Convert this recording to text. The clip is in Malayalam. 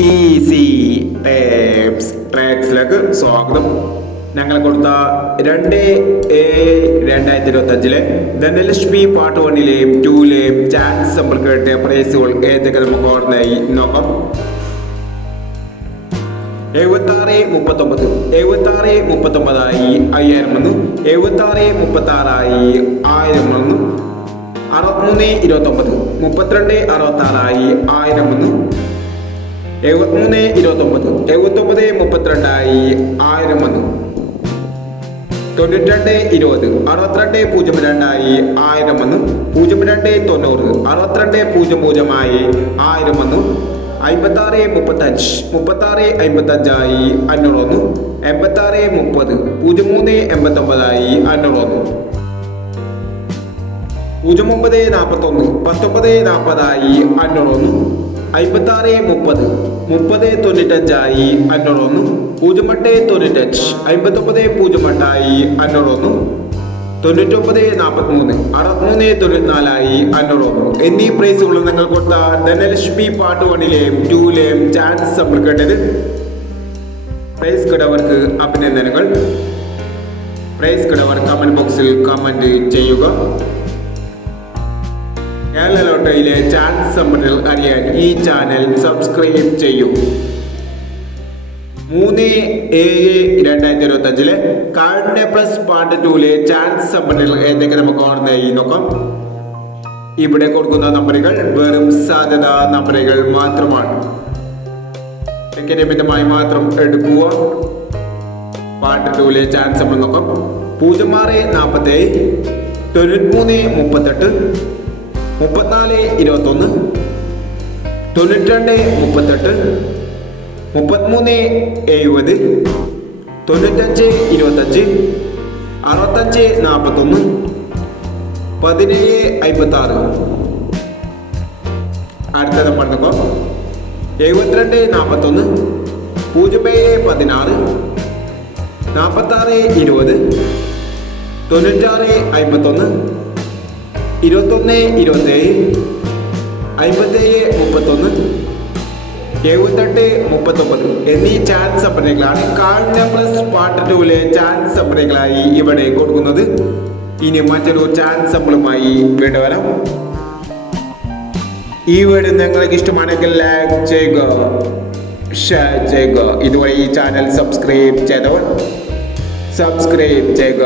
ഈസി ടേപ്സ് ട്രാക്സിലേക്ക് സ്വാഗതം. ഞങ്ങൾ കൊടുത്ത 2/7/2025 ധനലക്ഷ്മി പാർട്ട് 1ലെയും 2ലെയും ചാൻസ് നമ്മൾ കേട്ടിയ പ്രൈസുകൾ ഏതൊക്കെ നമുക്ക് ഓർമ്മയായി നോക്കാം. 7639 7639 5000 വന്നു. 7636 1000 വന്നു. 6329 3266 1000 വന്നു. 7329 7932 1000 വന്നു. 9220 6202 1000 വന്നു. 0290 6200 1000 വന്നു. 5635 3655 500 വന്നു. 8630 0389 500 വന്നു. 0941 1940 500 വന്നു. 5630 3095 500 വന്നു. 0895 5908 500 വന്നു. 9943 6394 500 വന്നു. എന്നീ പ്രൈസുകൾ നിങ്ങൾ കൊടുത്ത ധനലക്ഷ്മി പാർട്ട് 1ലെയും 2ലെയും ചാൻസ് നമ്മൾ കേട്ടത്. പ്രൈസ് കിടവർക്ക് അഭിനന്ദനങ്ങൾ. പ്രൈസ് കിടവർ കമന്റ് ബോക്സിൽ കമന്റ് ചെയ്യുക. കേരള ലോട്ടറിയിലെ ചാൻസ് സമ്മറികൾ അറിയാൻ ഈ ചാനൽ സബ്സ്ക്രൈബ് ചെയ്യൂ. 3/7/2025 കാർഡിനെ പ്ലസ് പാർട്ട് 2ലെ ചാൻസ് സമ്മറികൾ ഏതൊക്കെ നമുക്ക് ഓർമ്മയായി നോക്കാം. ഇവിടെ കൊടുക്കുന്ന നമ്പറുകൾ വെറും സാധ്യത നമ്പറുകൾ മാത്രമാണ്. മിതമായി മാത്രം എടുക്കുക. പാർട്ട് 2ലെ ചാൻസ് നമ്മൾ നോക്കാം. 0647 9338 3421 9238 3370 9525 6541 1756. അടുത്ത നമ്പർ നോക്കാം. 7241 0716 4620 9651 2127 5731 7839 എന്നീ ചാൻസ് സമ്മറികളാണ് കാർഡിനെ പ്ലസ് പാർട്ട് 2ലെ ചാൻസ് സമ്മറികളായി ഇവിടെ കൊടുക്കുന്നത്. ഇനി മറ്റൊരു ചാൻസ് സമ്മറുമായി വീണ്ടും വരാം. ഈ വീഡിയോ നിങ്ങൾക്ക് ഇഷ്ടമാണെങ്കിൽ ലൈക്ക് ചെയ്യുക, ഷെയർ ചെയ്യുക. ഇതുവരെ ഈ ചാനൽ സബ്സ്ക്രൈബ് ചെയ്തവർ സബ്സ്ക്രൈബ് ചെയ്യുക.